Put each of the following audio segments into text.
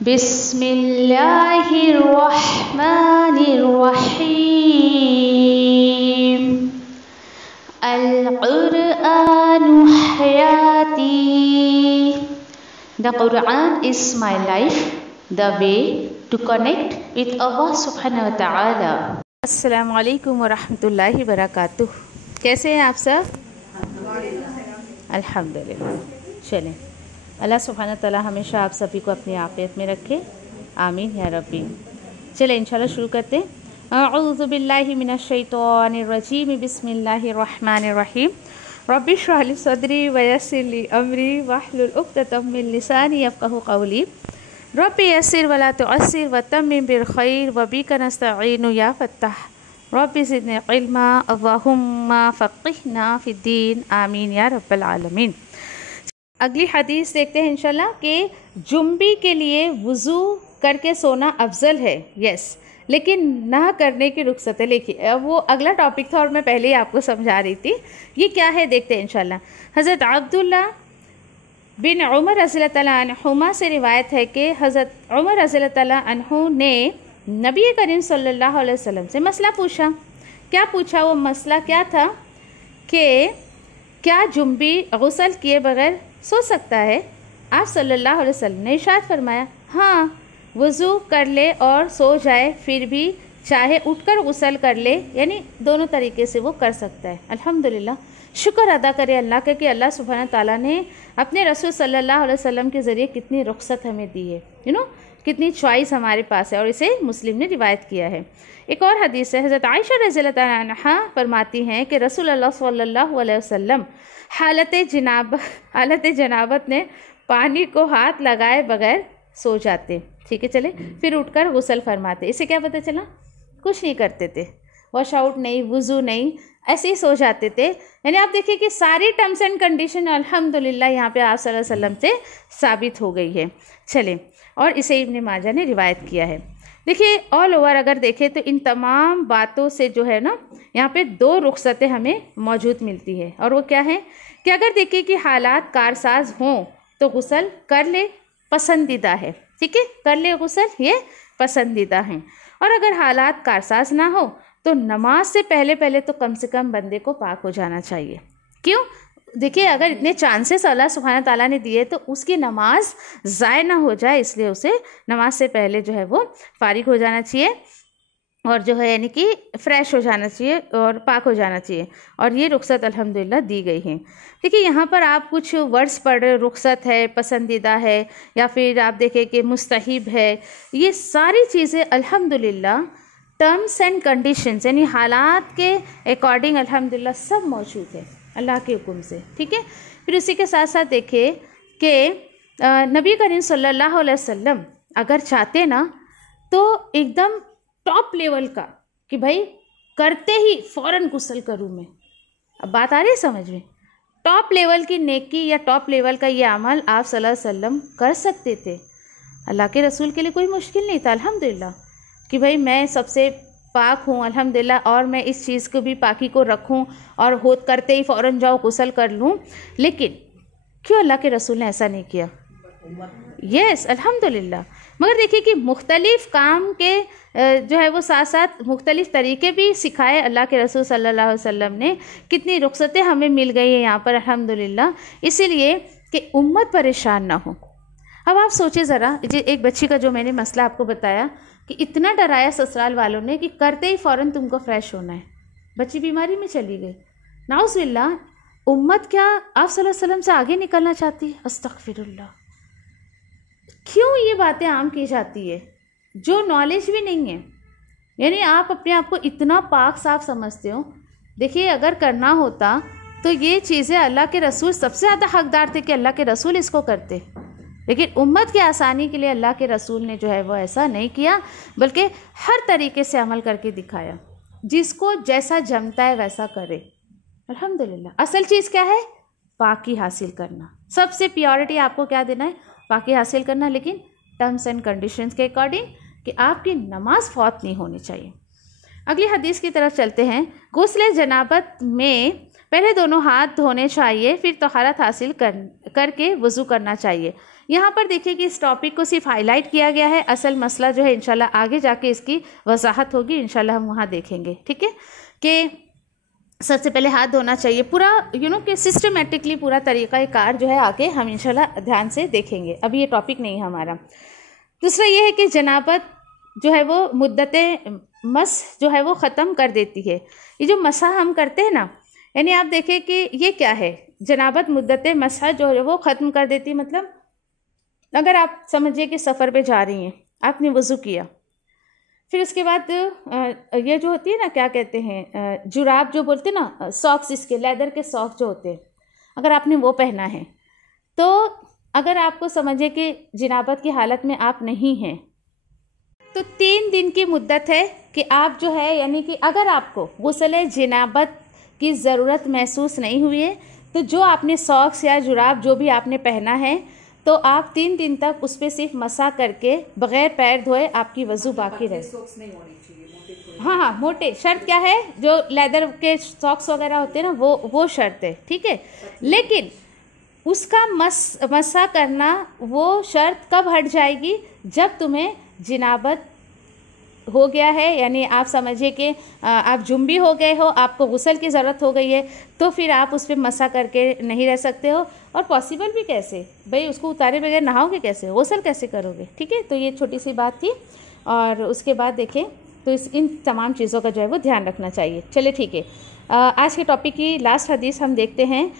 बिस्मिल्लाहिर्रहमानिर्रहीम। अल-कुरआनु हयाती। The Quran is my life, the way to connect with Allah subhanahu wa ta'ala। अस्सलामु अलैकुम व रहमतुल्लाहि व बरकातुह। कैसे हैं आप सब? अल्हम्दुलिल्लाह। चलें, अल्लाह सुब्हानहू व तआला हमेशा आप सभी को अपनी आफियत में रखे, आमीन या रब्बी। चलें इंशाल्लाह शुरू करते हैं। अऊज़ु बिल्लाहि मिनश शैतानिर रजीम, बिस्मिल्लाहिर रहमानिर रहीम। रब्बि इश्रह ली सदरी व यस्सिर ली अमरी वहलुल उक़दतम मिन लिसानी यफ़क़हू क़ौली। रब्बि यस्सिर व ला तुअस्सिर व तम्मिम बिल खैर व बिका नस्तईनु या फ़त्ताह। रब्बि ज़िदनी इल्मा अल्लाहुम्मा फ़क़्हिना फ़िद्दीन, आमीन या रब्बल आलमीन। अगली हदीस देखते हैं इंशाल्लाह कि जुम्बी के लिए वुज़ू करके सोना अफजल है, यस, लेकिन ना करने की रुख्सत है। देखिए वो अगला टॉपिक था और मैं पहले ही आपको समझा रही थी। ये क्या है देखते हैं इंशाल्लाह। हज़रत अब्दुल्ला बिन उमर रज़ियल्लाहु तआला अन्हुमा से रिवायत है कि हज़रत उमर रज़ियल्लाहु तआला अन्हु ने नबी करीम सल्लल्लाहु अलैहि वसल्लम से मसला पूछा। क्या पूछा? वो मसला क्या था कि क्या जुम्बी गुस्ल किए बगैर सो सकता है? आप सल्लल्लाहु अलैहि वसल्लम ने इरशाद फरमाया, हाँ, वज़ू कर ले और सो जाए, फिर भी चाहे उठकर गुस्ल कर ले, यानी दोनों तरीके से वो कर सकता है। अल्हम्दुलिल्लाह, शुक्र अदा करें अल्लाह का कि अल्लाह सुब्हानहू तआला ने अपने रसूल सल्लल्लाहु अलैहि वसल्लम के ज़रिए कितनी रुख्सत हमें दी है, कितनी चॉइस हमारे पास है, और इसे मुस्लिम ने रिवायत किया है। एक और हदीस है, हज़रत आयशा रज़ियल्लाहु अन्हा फरमाती हैं कि रसूल अल्लाह सल्लल्लाहु अलैहि वसल्लम हालत जनाबत ने पानी को हाथ लगाए बगैर सो जाते। ठीक है, चले, फिर उठकर गुस्ल फरमाते। इससे क्या पता चला? कुछ नहीं करते थे, वॉश आउट नहीं, वुज़ू नहीं, ऐसे ही सो जाते थे। यानी आप देखिए कि सारी टर्म्स एंड कंडीशन अल्हम्दुलिल्लाह यहाँ पे आप सल्लल्लाहु अलैहि वसल्लम से साबित हो गई है। चलें, और इसे इब्न माजा ने रिवायत किया है। देखिए ऑल ओवर अगर देखें तो इन तमाम बातों से जो है ना, यहाँ पे दो रुख्सतें हमें मौजूद मिलती है, और वो क्या है कि अगर देखें कि हालात कारसाज हों तो गुस्ल कर ले, पसंदीदा है। ठीक है, कर ले गुस्ल, ये पसंदीदा हैं। और अगर हालात कारसाज ना हो तो नमाज से पहले तो कम से कम बंदे को पाक हो जाना चाहिए। क्यों? देखिए अगर इतने चांसेस अल्लाह सुब्हानहू तआला ने दिए तो उसकी नमाज ज़ाय ना हो जाए, इसलिए उसे नमाज से पहले जो है वो फारिग हो जाना चाहिए, और जो है यानी कि फ़्रेश हो जाना चाहिए और पाक हो जाना चाहिए। और ये रुख्सत अल्हम्दुलिल्लाह दी गई है। देखिए यहाँ पर आप कुछ वर्ड्स पढ़ रहे, रुख्सत है, पसंदीदा है, या फिर आप देखें कि मुस्तहिब है, ये सारी चीज़ें अल्हम्दुलिल्लाह टर्म्स एंड कंडीशंस यानी हालात के अकॉर्डिंग अल्हम्दुलिल्लाह सब मौजूद है अल्लाह के हुक्म से। ठीक है, फिर उसी के साथ साथ देखें कि नबी करीम सल्लल्लाहु अलैहि वसल्लम अगर चाहते ना तो एकदम टॉप लेवल का कि भाई करते ही फ़ौरन गुस्ल करूँ मैं। अब बात आ रही है समझ में? टॉप लेवल की नेकी या टॉप लेवल का ये अमल आप सल्लल्लाहु अलैहि वसल्लम कर सकते थे। अल्लाह के रसूल के लिए कोई मुश्किल नहीं था अल्हम्दुलिल्लाह कि भाई मैं सबसे पाक हूँ अल्हम्दुलिल्लाह, और मैं इस चीज़ को भी पाकी को रखूँ और होत करते ही फ़ौरन जाओ गुस्ल कर लूँ। लेकिन क्यों अल्लाह के रसूल ने ऐसा नहीं किया? यस, अल्हम्दुलिल्लाह। मगर देखिए कि मुख्तलिफ़ काम के जो है वो साथ साथ मुख्तलिफ़ तरीके भी सिखाए अल्लाह के रसूल सल्लल्लाहु अलैहि वसल्लम ने। कितनी रुख्सतें हमें मिल गई हैं यहाँ पर अल्हम्दुलिल्लाह, इसीलिए कि उम्मत परेशान ना हो। अब आप सोचिए ज़रा, एक बच्ची का जो मैंने मसला आपको बताया कि इतना डराया ससुराल वालों ने कि करते ही फ़ौरन तुमको फ़्रेश होना है, बच्ची बीमारी में चली गई। नाउज़ुबिल्लाह, उम्मत क्या आप सल्लल्लाहु अलैहि वसल्लम से आगे निकलना चाहती है? अस्तग़फिरुल्लाह, क्यों ये बातें आम की जाती है जो नॉलेज भी नहीं है? यानी आप अपने आप को इतना पाक साफ समझते हो। देखिए अगर करना होता तो ये चीज़ें अल्लाह के रसूल सबसे ज़्यादा हकदार थे कि अल्लाह के रसूल इसको करते, लेकिन उम्मत की आसानी के लिए अल्लाह के रसूल ने जो है वो ऐसा नहीं किया, बल्कि हर तरीके से अमल करके दिखाया। जिसको जैसा जमता है वैसा करे। अल्हम्दुलिल्लाह, असल चीज़ क्या है? पाकी हासिल करना। सबसे प्योरिटी आपको क्या देना है? पाकी हासिल करना, लेकिन टर्म्स एंड कंडीशंस के अकॉर्डिंग कि आपकी नमाज फौत नहीं होनी चाहिए। अगली हदीस की तरफ चलते हैं। गुस्ल जनाबत में पहले दोनों हाथ धोने चाहिए, फिर तहारत हासिल करके वज़ू करना चाहिए। यहाँ पर देखिए कि इस टॉपिक को सिर्फ हाईलाइट किया गया है, असल मसला जो है इंशाल्लाह आगे जाके इसकी वजाहत होगी, इंशाल्लाह हम वहाँ देखेंगे। ठीक है, कि सबसे पहले हाथ धोना चाहिए, पूरा कि सिस्टमेटिकली पूरा तरीक़ा कार जो है आगे हम इंशाल्लाह ध्यान से देखेंगे, अभी ये टॉपिक नहीं है हमारा। दूसरा ये है कि जनाबत जो है वो मुद्दत मस जो है वो ख़त्म कर देती है। ये जो मसा हम करते हैं ना, यानी आप देखें कि ये क्या है, जनाबत मुद्दत मसा जो है वो ख़त्म कर देती है। मतलब अगर आप समझिए कि सफ़र पे जा रही हैं, आपने वज़ू किया, फिर उसके बाद ये जो होती है ना, क्या कहते हैं, जुराब जो बोलते हैं ना, सॉक्स, इसके लेदर के सॉक्स जो होते हैं, अगर आपने वो पहना है, तो अगर आपको समझिए कि जनाबत की हालत में आप नहीं हैं, तो 3 दिन की मुद्दत है कि आप जो है, यानी कि अगर आपको गुस्ल जनाबत की ज़रूरत महसूस नहीं हुई है, तो जो आपने सॉक्स या जुराब जो भी आपने पहना है, तो आप 3 दिन तक उस पर सिर्फ मसा करके बग़ैर पैर धोए आपकी वज़ू बाकी रहे। हाँ, मोटे। शर्त क्या है, जो लेदर के सॉक्स वगैरह होते हैं ना, वो शर्त है। ठीक है, लेकिन उसका मसा करना वो शर्त कब हट जाएगी, जब तुम्हें जनाबत हो गया है, यानी आप समझिए कि आप जुम्बी हो गए हो, आपको गुस्ल की ज़रूरत हो गई है, तो फिर आप उस पर मसा करके नहीं रह सकते हो। और पॉसिबल भी कैसे भाई, उसको उतारे बगैर नहाओगे कैसे, गुस्ल कैसे करोगे। ठीक है, तो ये छोटी सी बात थी। और उसके बाद देखें तो इन तमाम चीज़ों का जो है वो ध्यान रखना चाहिए। चलिए ठीक है, आज के टॉपिक की लास्ट हदीस हम देखते हैं।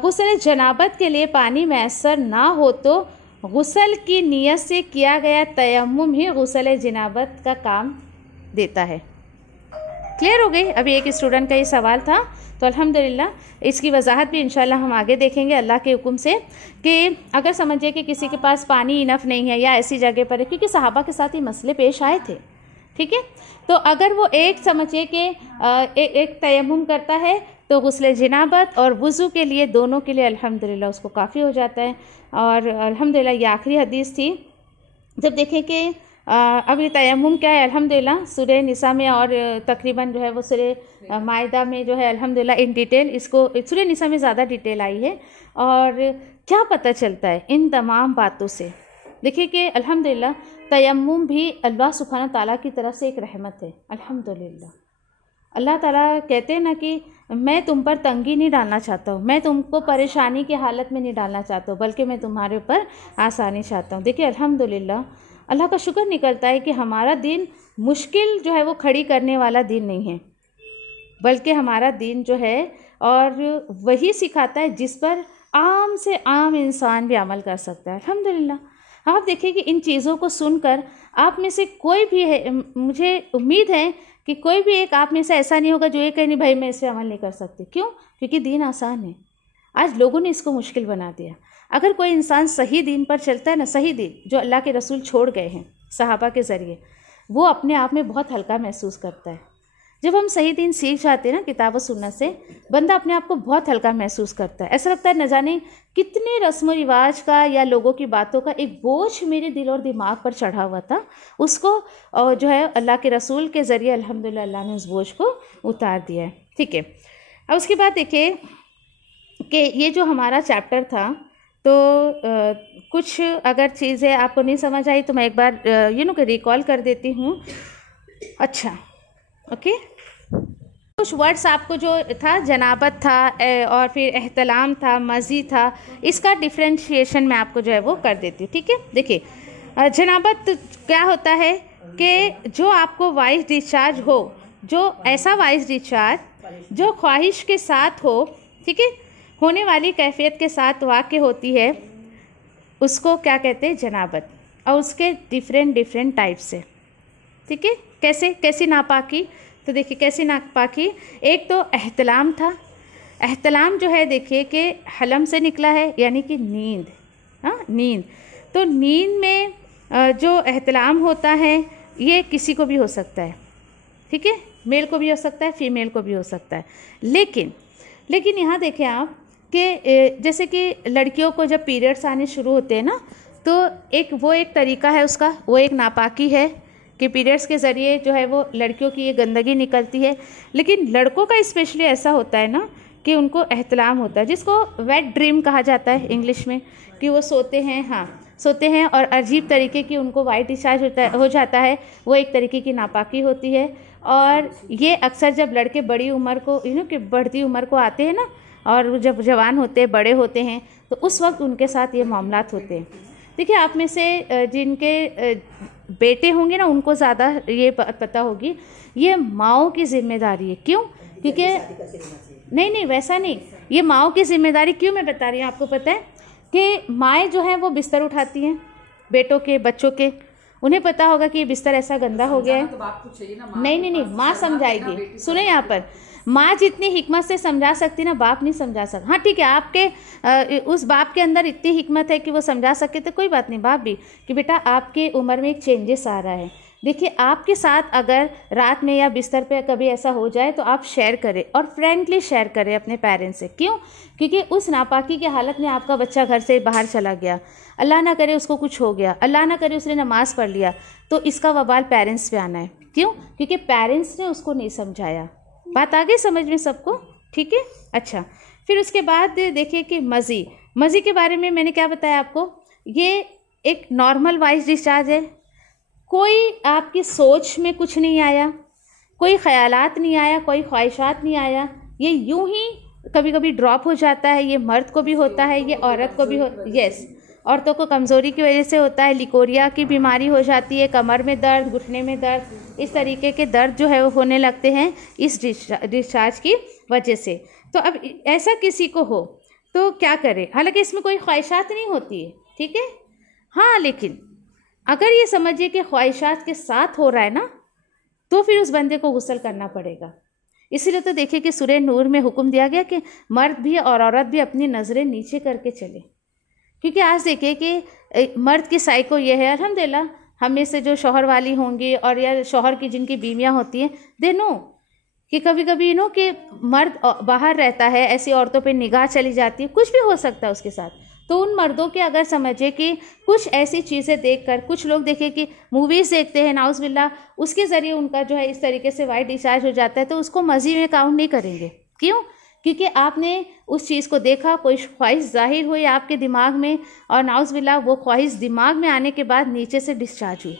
गुस्ल जनाबत के लिए पानी मैसर ना हो तो गुस्ल की नीयत से किया गया तयम्मुम ही गुस्ल जनाबत का काम देता है। क्लियर हो गई। अभी एक स्टूडेंट का ये सवाल था, तो अल्हम्दुलिल्लाह इसकी वजाहत भी इंशाल्लाह हम आगे देखेंगे अल्लाह के हुक्म से, कि अगर समझिए कि किसी के पास पानी इनफ नहीं है या ऐसी जगह पर है, क्योंकि सहाबा के साथ ये मसले पेश आए थे। ठीक है, तो अगर वो एक समझिए कि एक तयम्मुम करता है, तो गुस्ल जनाबत और वज़ू के लिए, दोनों के लिए अल्हम्दुलिल्लाह उसको काफ़ी हो जाता है। और अल्हम्दुलिल्लाह ये आखिरी हदीस थी। जब देखें कि अब ये तयम्मुम क्या है, अल्हम्दुलिल्लाह सूरह निसा में और तकरीबन जो है वो सूरह माइदा में जो है अल्हम्दुलिल्लाह इन डिटेल, इसको सूरह निसा में ज़्यादा डिटेल आई है। और क्या पता चलता है इन तमाम बातों से, देखिए कि अल्हम्दुलिल्लाह तयम्मुम भी अल्लाह सुब्हानहू ताला की तरफ से एक रहमत है। अल्हम्दुलिल्लाह अल्लाह ताला कहते हैं ना कि मैं तुम पर तंगी नहीं डालना चाहता हूँ, मैं तुमको परेशानी की हालत में नहीं डालना चाहता हूँ, बल्कि मैं तुम्हारे ऊपर आसानी चाहता हूँ। देखिए अल्हम्दुलिल्लाह अल्लाह का शुक्र निकलता है कि हमारा दिन मुश्किल जो है वो खड़ी करने वाला दिन नहीं है, बल्कि हमारा दिन जो है और वही सिखाता है जिस पर आम से आम इंसान भी अमल कर सकता है। अल्हम्दुलिल्लाह आप देखिए कि इन चीज़ों को सुनकर आप में से कोई भी है, मुझे उम्मीद है कि कोई भी एक आप में से ऐसा नहीं होगा जो ये कहे नहीं भाई मैं इस पर अमल नहीं कर सकती। क्यों? क्योंकि दीन आसान है। आज लोगों ने इसको मुश्किल बना दिया। अगर कोई इंसान सही दीन पर चलता है ना, सही दीन जो अल्लाह के रसूल छोड़ गए हैं सहाबा के ज़रिए, वो अपने आप में बहुत हल्का महसूस करता है। जब हम सही दीन सीख जाते हैं ना किताब व सुन्नत से, बंदा अपने आप को बहुत हल्का महसूस करता है। ऐसा लगता है न जाने कितने रस्म व रिवाज का या लोगों की बातों का एक बोझ मेरे दिल और दिमाग पर चढ़ा हुआ था, उसको जो है अल्लाह के रसूल के ज़रिए अल्हम्दुलिल्लाह अल्लाह ने उस बोझ को उतार दिया है। ठीक है, अब उसके बाद देखिए कि ये जो हमारा चैप्टर था, तो कुछ अगर चीज़ें आपको नहीं समझ आई तो मैं एक बार कि रिकॉल कर देती हूँ। अच्छा, ओके, कुछ वर्ड्स आपको जो था, जनाबत था और फिर एहतलाम था, मज़ी था, इसका डिफ्रेंशिएशन मैं आपको जो है वो कर देती हूँ। ठीक है, देखिए जनाबत क्या होता है कि जो आपको वाइस डिस्चार्ज हो, जो ऐसा वाइस डिस्चार्ज जो ख्वाहिश के साथ हो, ठीक है, होने वाली कैफियत के साथ वाक़ होती है, उसको क्या कहते हैं? जनाबत। और उसके डिफरेंट टाइप्स है। ठीक है, कैसी नापाकी? तो देखिए कैसी नापाकी, एक तो एहतलाम था। एहतलाम जो है देखिए कि हलम से निकला है, यानी कि नींद। हाँ, नींद। तो नींद में जो एहतलाम होता है ये किसी को भी हो सकता है। ठीक है, मेल को भी हो सकता है, फीमेल को भी हो सकता है। लेकिन यहाँ देखें आप कि जैसे कि लड़कियों को जब पीरियड्स आने शुरू होते हैं ना, तो वो एक तरीका है उसका, वो एक नापाकी है कि पीरियड्स के ज़रिए जो है वो लड़कियों की ये गंदगी निकलती है। लेकिन लड़कों का स्पेशली ऐसा होता है ना कि उनको एहतलाम होता है, जिसको वेट ड्रीम कहा जाता है इंग्लिश में, कि वो सोते हैं। हाँ, सोते हैं और अजीब तरीके की उनको वाइट डिस्चार्ज हो जाता है, वो एक तरीके की नापाकी होती है। और ये अक्सर जब लड़के बड़ी उम्र को कि बढ़ती उम्र को आते हैं ना, और वो जब जवान होते हैं, बड़े होते हैं, तो उस वक्त उनके साथ ये मामलात होते हैं। देखिए, आप में से जिनके बेटे होंगे ना, उनको ज़्यादा ये पता होगी, ये माँओं की जिम्मेदारी है। क्यों? क्योंकि नहीं वैसा नहीं, ये माँओं की जिम्मेदारी क्यों मैं बता रही हूँ आपको पता है कि माएँ जो हैं वो बिस्तर उठाती हैं बेटों के, बच्चों के। उन्हें पता होगा कि ये बिस्तर ऐसा गंदा हो गया है। तो नहीं, माँ समझाएगी। सुने, यहाँ पर माँ जितनी हिकमत से समझा सकती ना, बाप नहीं समझा सकता। हाँ ठीक है, आपके उस बाप के अंदर इतनी हिकमत है कि वो समझा सके तो कोई बात नहीं, बाप भी, कि बेटा आपके उम्र में एक चेंजेस आ रहा है। देखिए, आपके साथ अगर रात में या बिस्तर पे कभी ऐसा हो जाए तो आप शेयर करें, और फ्रेंकली शेयर करें अपने पेरेंट्स से। क्यों? क्योंकि उस नापाकी की हालत में आपका बच्चा घर से बाहर चला गया, अल्लाह ना करे उसको कुछ हो गया, अल्लाह ना करे उसने नमाज़ पढ़ लिया, तो इसका वबाल पेरेंट्स पे आना है। क्यों? क्योंकि पेरेंट्स ने उसको नहीं समझाया। बात आ गई समझ में सबको? ठीक है, अच्छा। फिर उसके बाद देखिए कि मज़ी के बारे में मैंने क्या बताया आपको, ये एक नॉर्मल वाइज डिस्चार्ज है। कोई आपकी सोच में कुछ नहीं आया, कोई ख्यालात नहीं आया, कोई ख्वाहिशात नहीं आया, ये यूं ही कभी कभी ड्रॉप हो जाता है। ये मर्द को भी होता है, ये औरत को भी यस, औरतों को कमज़ोरी की वजह से होता है, लिकोरिया की बीमारी हो जाती है, कमर में दर्द, घुटने में दर्द, इस तरीके के दर्द जो है वो होने लगते हैं इस डिस्चार्ज की वजह से। तो अब ऐसा किसी को हो तो क्या करें? हालांकि इसमें कोई ख्वाहिशात नहीं होती है, ठीक है। हाँ, लेकिन अगर ये समझिए कि ख्वाहिशात के साथ हो रहा है ना, तो फिर उस बंदे को गुस्ल करना पड़ेगा। इसीलिए तो देखिए कि सूरह नूर में हुक्म दिया गया कि मर्द भी और औरत भी अपनी नज़रें नीचे करके चले। क्योंकि आज देखिए कि मर्द की साइको ये है, अल्हम्दुलिल्लाह हम में से जो शौहर वाली होंगी और या शौहर की जिनकी बीवियाँ होती हैं, दे नो कि कभी कभी कि मर्द बाहर रहता है, ऐसी औरतों पे निगाह चली जाती है, कुछ भी हो सकता है उसके साथ। तो उन मर्दों के अगर समझे कि कुछ ऐसी चीज़ें देखकर, कुछ लोग देखें कि मूवीज़ देखते हैं नाउज़ुबिल्लाह, उसके ज़रिए उनका जो है इस तरीके से वाइट डिस्चार्ज हो जाता है, तो उसको मज़ी में काउंट नहीं करेंगे। क्यों? क्योंकि आपने उस चीज़ को देखा, कोई ख्वाहिश जाहिर हुई आपके दिमाग में, और नाउज़ुबिल्लाह वो ख्वाहिश दिमाग में आने के बाद नीचे से डिस्चार्ज हुई,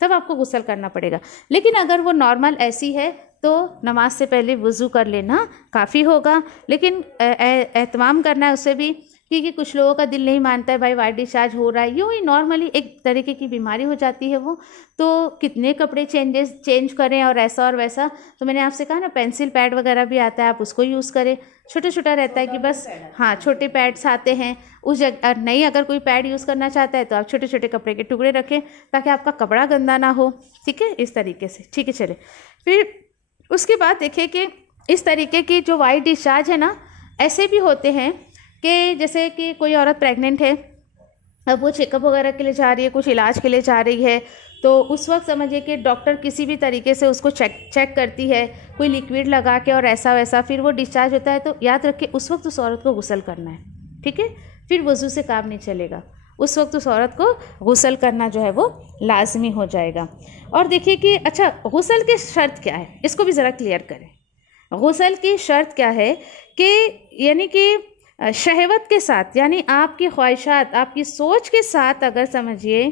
तब आपको गुस्ल करना पड़ेगा। लेकिन अगर वो नॉर्मल ऐसी है तो नमाज से पहले वज़ू कर लेना काफ़ी होगा। लेकिन एहतमाम करना है उससे भी, क्योंकि कुछ लोगों का दिल नहीं मानता है भाई वाइट डिस्चार्ज हो रहा है, यूँ ही नॉर्मली एक तरीके की बीमारी हो जाती है वो, तो कितने कपड़े चेंज करें और ऐसा और वैसा। तो मैंने आपसे कहा ना, पेंसिल पैड वगैरह भी आता है, आप उसको यूज़ करें। छोटा छोटा रहता है कि बस, हाँ छोटे पैड्स आते हैं उस जगह। नहीं, अगर कोई पैड यूज़ करना चाहता है तो आप छोटे छोटे कपड़े के टुकड़े रखें ताकि आपका कपड़ा गंदा ना हो, ठीक है, इस तरीके से। ठीक है, चले। फिर उसके बाद देखिए कि इस तरीके की जो वाइट डिस्चार्ज है ना, ऐसे भी होते हैं कि जैसे कि कोई औरत प्रेग्नेंट है, अब वो चेकअप वगैरह के लिए जा रही है, कुछ इलाज के लिए जा रही है, तो उस वक्त समझिए कि डॉक्टर किसी भी तरीके से उसको चेक करती है, कोई लिक्विड लगा के और ऐसा वैसा, फिर वो डिस्चार्ज होता है। तो याद रखिए उस वक्त उस औरत को गुस्ल करना है, ठीक है। फिर वज़ू से काम नहीं चलेगा, उस वक्त उस औरत को गुस्ल करना जो है वो लाजमी हो जाएगा। और देखिए कि अच्छा, गुस्ल की शर्त क्या है, इसको भी ज़रा क्लियर करें। गुस्ल की शर्त क्या है कि यानी कि शहवत के साथ, यानी आपकी ख्वाहिशात, आपकी सोच के साथ अगर समझिए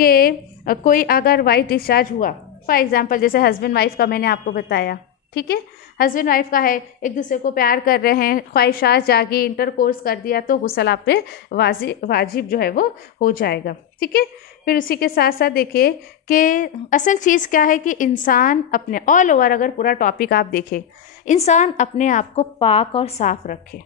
कि कोई अगर वाइट डिस्चार्ज हुआ, फॉर एग्ज़ाम्पल जैसे हस्बैंड वाइफ का मैंने आपको बताया, ठीक है, हस्बैंड वाइफ का है, एक दूसरे को प्यार कर रहे हैं, ख्वाहिशात जागी, इंटरकोर्स कर दिया, तो गुस्ल आप पे वाजिब जो है वो हो जाएगा, ठीक है। फिर उसी के साथ साथ देखिए कि असल चीज़ क्या है कि इंसान अपने ऑल ओवर, अगर पूरा टॉपिक आप देखें, इंसान अपने आप को पाक और साफ़ रखे,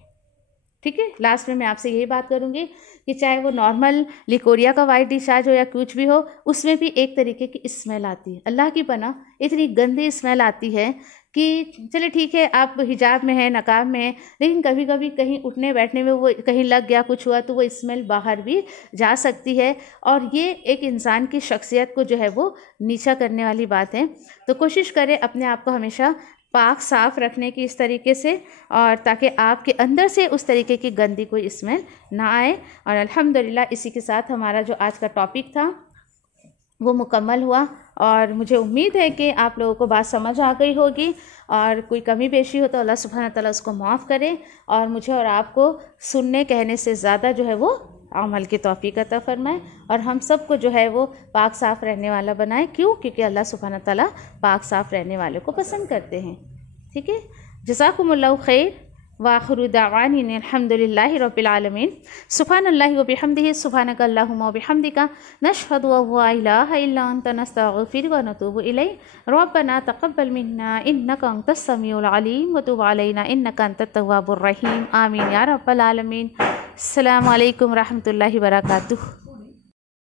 ठीक है। लास्ट में मैं आपसे यही बात करूँगी कि चाहे वो नॉर्मल लिकोरिया का वाइट डिस्चार्ज हो या कुछ भी हो, उसमें भी एक तरीके की स्मेल आती है, अल्लाह की पनाह, इतनी गंदी स्मेल आती है कि चले ठीक है आप हिजाब में हैं, नकाब में हैं, लेकिन कभी कभी कहीं उठने बैठने में वो कहीं लग गया, कुछ हुआ, तो वो स्मेल बाहर भी जा सकती है, और ये एक इंसान की शख्सियत को जो है वो नीचा करने वाली बात है। तो कोशिश करें अपने आप को हमेशा पाक साफ़ रखने की इस तरीके से, और ताकि आपके अंदर से उस तरीके की गंदी कोई स्मेल ना आए। और अल्हम्दुलिल्लाह इसी के साथ हमारा जो आज का टॉपिक था वो मुकम्मल हुआ, और मुझे उम्मीद है कि आप लोगों को बात समझ आ गई होगी, और कोई कमी पेशी हो तो अल्लाह सुब्हानहू व तआला उसको माफ़ करे, और मुझे और आपको सुनने कहने से ज़्यादा जो है वो अमल की तौफीक अता फरमाए और हम सब को जो है वो पाक साफ़ रहने वाला बनाए। क्यों? क्योंकि अल्लाह सुब्हानहू व तआला पाक साफ़ रहने वाले को पसंद करते हैं। ठीक है, जज़ाकुमुल्लाहु खैर व आखिरु दावाना अल्हम्दुलिल्लाहि रब्बिल आलमीन। सुब्हानल्लाहि व बिहम्दिहि सुब्हानका अल्लाहुम्मा व बिहम्दिका नशहदु अल्ला इलाहा इल्ला अंता नस्तगफिरुका व नतूबु इलैक रब्बना तक़ब्बल मिन्ना इन्नका अंतस समीउल अलीम व तुब अलैना इन्नका अंतत तव्वाबुर रहीम। आमीन या रब्बल आलमीन। अस्सलामु अलैकुम रहमतुल्लाहि व बरकातुहू।